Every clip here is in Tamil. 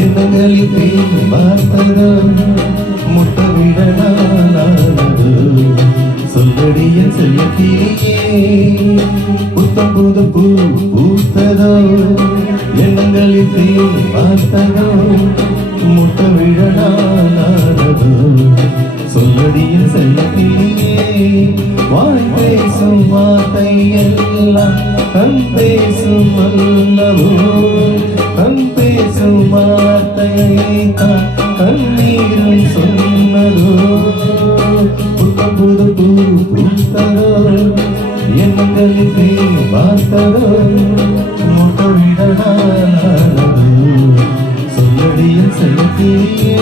எண்ணங்களில் தேன் பார்த்ததோ முட்டை விடலானது சொல்லடிய செல்லக்கிளியே புத்தம் புது பூ பூத்ததோ எண்ணங்களில் தேன் பார்த்ததோ முட்டை விடலானது சொல்லடிய செல்லக்கிளியே வாய் பேசும் வார்த்தை எல்லாம் கண் பேசும் அல்லவோ கண் பேசும் வார்த்தையை தான் கண்ணீரும் சொன்னதோ புத்தம் புது பூ பூத்ததோ எண்ணங்களில் தேன் பார்த்ததோ முட்டை விடலானது சொல்லடிய செல்லக்கிளியே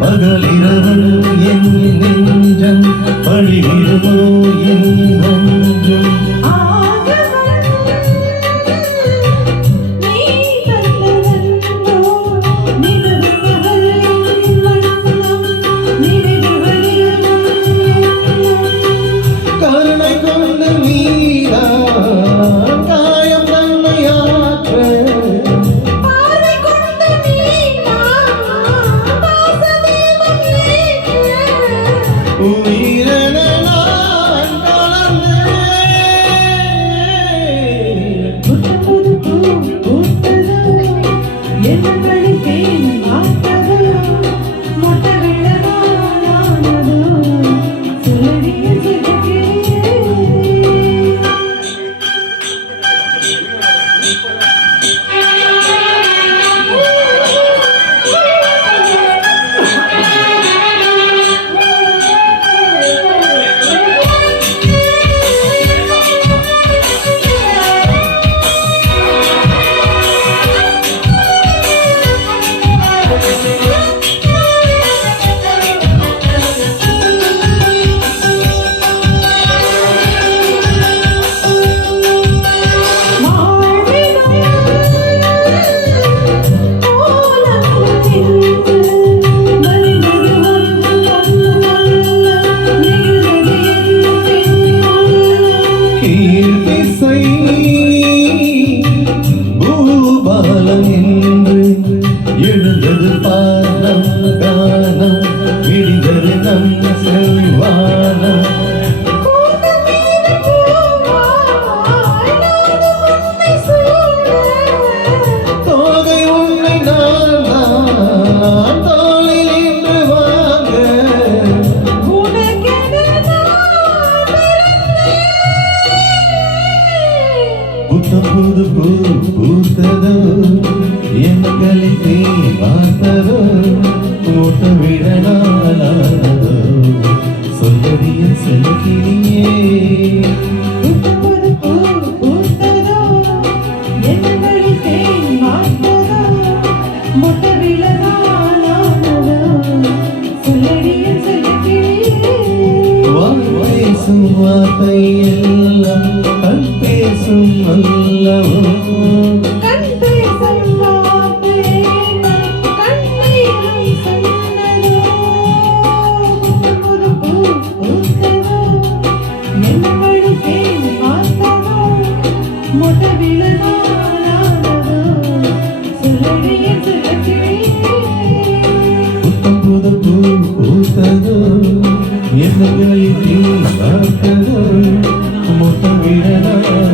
பகலிரவன் என் நெஞ்சம் பழிவிடுமோ என் நெஞ்சம் கருணை கொண்ட நீரா காயம் தன்னையாற்ற உயிரென நான் கலந்தேன் புத்தம் புது பூ பூத்ததோ எண்ணங்களில் தேன் பார்த்ததோ முட்டை விடலானதோ சொல்லடிய செல்லக்கிளியே பூபாலம் என்று எழுந்தது பாலம் காலம் விடிந்தது நம் செல்வானம் தோகை உன்னை நான் தோளில் இன்று வாங்க புத்தம் புது பூ பூத்ததோ எண்ணங்களில் தேன் பார்த்ததோ முட்டை விடலானதோ சொல்லடிய செல்லக்கிளியே புத்தம் புது பூ பூத்ததோ எண்ணங்களில் தேன் பார்த்ததோ முட்டை விடலானதோ சொல்லடிய செல்லக்கிளியே வாய் பேசும் வார்த்தை எல்லாம் கண் பேசும் அல்லவோ கண் பேசும் வார்த்தை கண்ணீரும் சொன்னதோ புத்தம் புது பூ பூத்ததோ எண்ணங்களில் தேன் பார்த்ததோ முட்டை விடலானதோ சொல்லடிய செல்லக்கிளியே புத்தம் புது பூ பூத்ததோ எண்ணங்களில் தேன் பார்த்ததோ முட்டை விடலானதோ